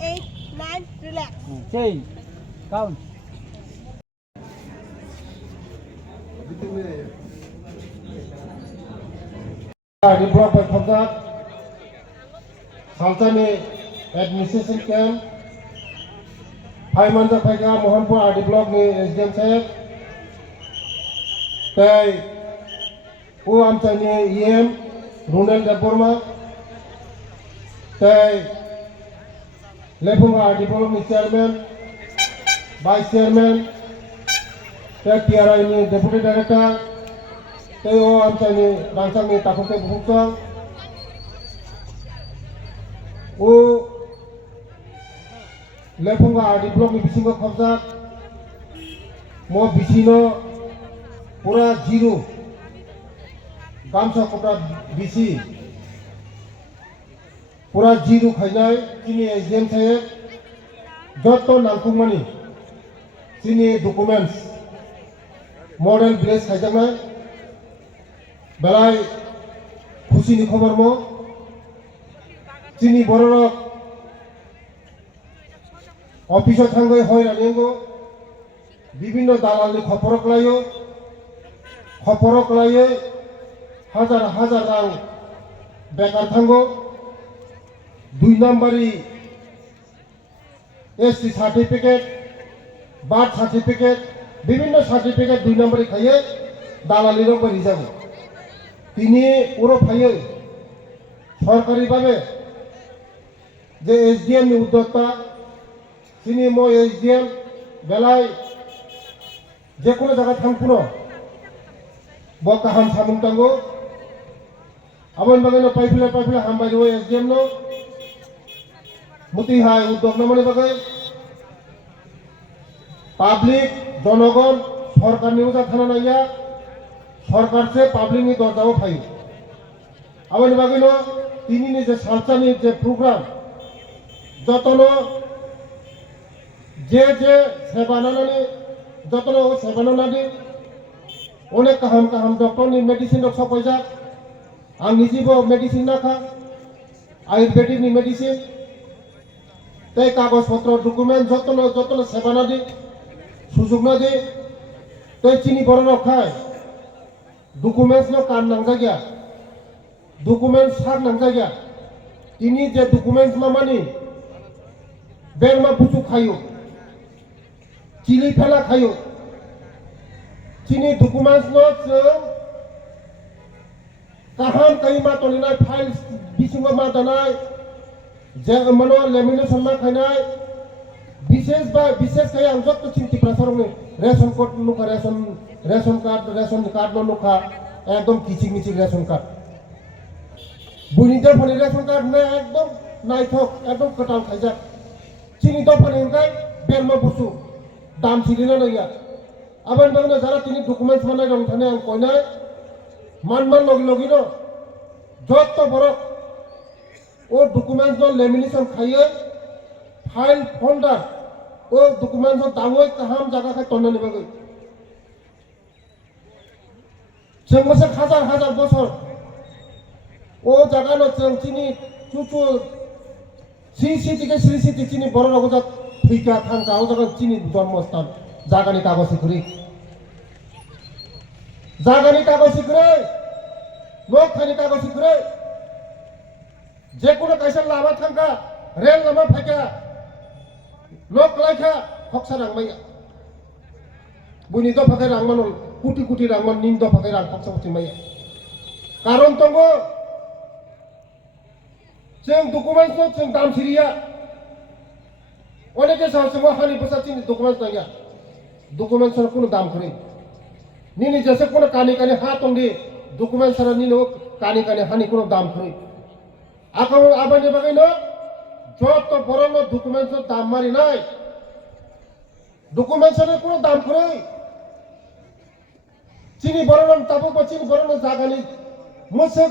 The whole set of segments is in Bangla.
8, 9, relax. Change. Count. Di blok by Khobjat, Saltani administration camp, Paimanja Paiga Mohanpur di blok ni SDM Sahib, Tay Amchani EM Runel Deborma, Tay Lepunga di blok ni chairman, vice chairman, Tay TRI ni deputy director, Tayo Amchani Rangsang ni Takuke Bukang, Lepunga di blok ni Bisingo Khobjat, Mo Bisino Pura Zero, Gamsa Kota Bisi, Pura Zero Khainai, Kini SDM Sahib, Joto Nangkungmani, Sini documents, model village Khaijangnai, Belai Khusini Khobar Mo, Sini Bororok, Officer Thangai Hoi Raningo, Bibino Dalali Khoporok Layo, Hajar Rang Bekar Thango, 2 numberi SC certificate, birth certificate, Bibino certificate 2 numberi Khaye, Dalali Rong Rizabo. Tini Uro Khaye, Sorkari Babe, যে SDM ni উদ্যোক্তা তিনি মই SDM বেলাই যে কোনো জায়গা থামকুনো বকা হাম সামুং টাঙ্গো আবন বাগানো পাইফিলে হাম বাইরে SDM নো মুতি হাই উদ্যোগ নামনি বাগাই পাবলিক জনগণ সরকার নিউজা থানা নাইয়া সরকার সে পাবলিক নি দরজাও ফাই আবন বাগানো তিনি যে সালচানি যে প্রোগ্রাম যতনো যে সেবানানি যতনো সেবানানি অনেক কাহাম ডক্টরনি মেডিসিন সব পয়সা आं निजेबो मेडिसिन नाखा आयुर्वेदिक नि मेडिसिन तै कागज पत्र डकुमेंट जतनो सेबाना दि सुजुग ना दि तै चिनी बरन खाय डकुमेंट्स नो कान नांगा गया डकुमेंट्स सार नांगा गया इनि जे डकुमेंट्स मामानि बेरमा बुचु खायो चिली फेला खायो चिनी डकुमेंट्स नो kaham kai ma tolinai file bisingo ma danai je mano lamination ma khainai বিশেষ kai ang jot to chinti prasarong ni ration card nuka ration card no nuka ekdom kichik ration card bunide phone ration card na ekdom naithok ekdom katal khaijak chini to phone kai belma busu dam silina naya aban bangna jara tini documents manai rong thane ang koinai मान लगी नो जत तो बरक वो डॉक्यूमेंट्स नो लेमिनेशन खाइए फाइल फोल्डर वो डॉक्यूमेंट्स नो दावोय कहाम जगह का तोना ने बगै जोंसे हजार बছর ओ जगह नो जों चिनी चुचु सिटी चिनी बर रगजा फैका थांका ओ जगह चिनी जन्मस्थान जागानि कागज सिखुरि जागानि कागज सिखुरि लोक थानी कागज सिखुरि जे कोनो कैसा लामा थांका रेल लामा फैका लोक लाइखा खक्सा रांमाया बुनि द फाकै रांमान कुटी रांमान निम द फाकै रां खक्सा उथिमाया कारण दङो जों डकुमेन्ट्स नो जों दाम सिरिया अनेक साहसमो हानि बसाचिनि डकुमेन्ट्स नाया डकुमेन्ट्स नो कोनो दाम खरै निनि जैसे कोनो कानी हा तंदि डकुमेंट्स सरा निनो कानी हानि कोनो दाम खरै आको आबानि बागैनो जत बरनो डकुमेंट्स दाम मारि नाय डकुमेंट्स नो कोनो दाम खरै चिनि बरनो ताबो बचिनि बरनो जागानि मोसे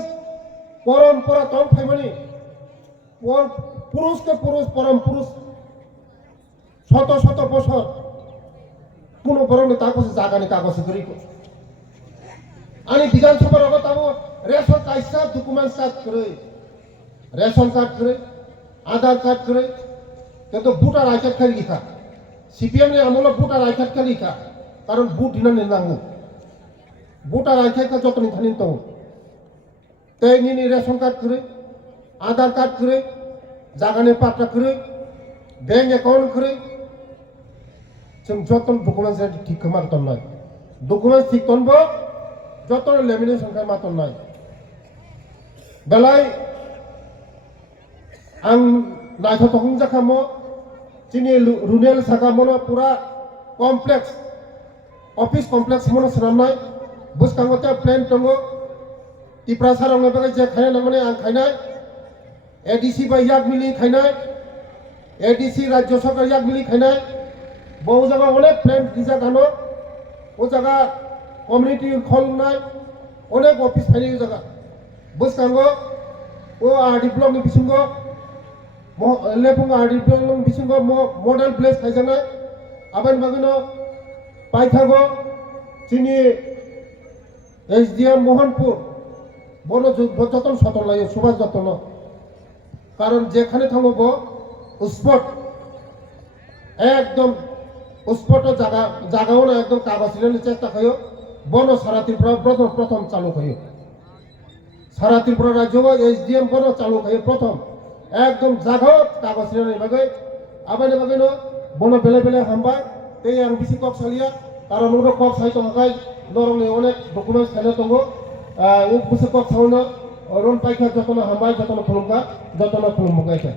परम्परा तम फाइमानि पुरुष के पुरुष परम पुरुष शत बছর কোনো বরনো তাকো জাগানি কাগজ করিকো आनी विधानसभा रगत अब रेशन कैसा डकुमेंट्स कार्ड करे रेशन कार्ड करे आधार कार्ड करे কিন্তু বুট আর আইকার্ড খালি লিখা সিপিএম ni আমল বুট আর আইকার্ড খালি লিখা কারণ বুট দিনানি নাঙ্গু বুট আর আইকার্ড কা যতনি থানিন তো তাই ni রেশন কার্ড করে আধার কার্ড করে জাগানে পাট্টা করে ব্যাংক অ্যাকাউন্ট করে जों जतन डकुमेन्ट्स ठीक खालामना दोननाय डकुमेन्ट्स ठीक दोनबो जतन लेमिनेशन खालामना दोननाय बेलाय आं नायथ'थ'खं जाखामो जोंनि रुरेल सागामोनो पुरा कमप्लेक्स अफिस कमप्लेक्स मोनो सोनामनाय बुसखांगोते प्लेन दङ तिप्रा सारावनो बागै जे खायनाय नांगौनि आं खायनाय एडिसि बा याक मिलि खायनाय एडिसि राज्य सरकार याक मिलि खायनाय বহু জায়গা অনেক প্ল্যান দিজা গানো ও জায়গা কমিউনিটি খলনায় অনেক অফিস ফাইনি জায়গা বুসকাঙ্গ ও আরডি ব্লকনি বিসঙ্গ লেপুঙ্গ আরডি ব্লক বিসঙ্গ মডেল প্লেস খাইজানায় আবেন বাগিনো পাইথাগো চিনি এসডিএম মোহনপুর বন যতন সতন লাগে সুভাষ যতন কারণ যেখানে থাকবো স্পট একদম স্পট জায়গাও না একদম কাগজ লিখে চেষ্টা খাইও বন সারা ত্রিপুরা প্রথম চালু খাইও সারা ত্রিপুরা রাজ্য এসডিএম বন চালু খাইও প্রথম একদম জায়গাও কাগজ লিখে বাগে আবাইনে বাগে বন বেলে বেলে হামবাই এই আং বেশি কক সালিয়া কারণ ওরা কক সাইতো হাকাই নরমনি অনেক ডকুমেন্টস খাইলে দङ ও বেশি কক সাউনো রন পাইখা যতন হামবাই যতন খুলুমকা যতন খুলুমগাইছে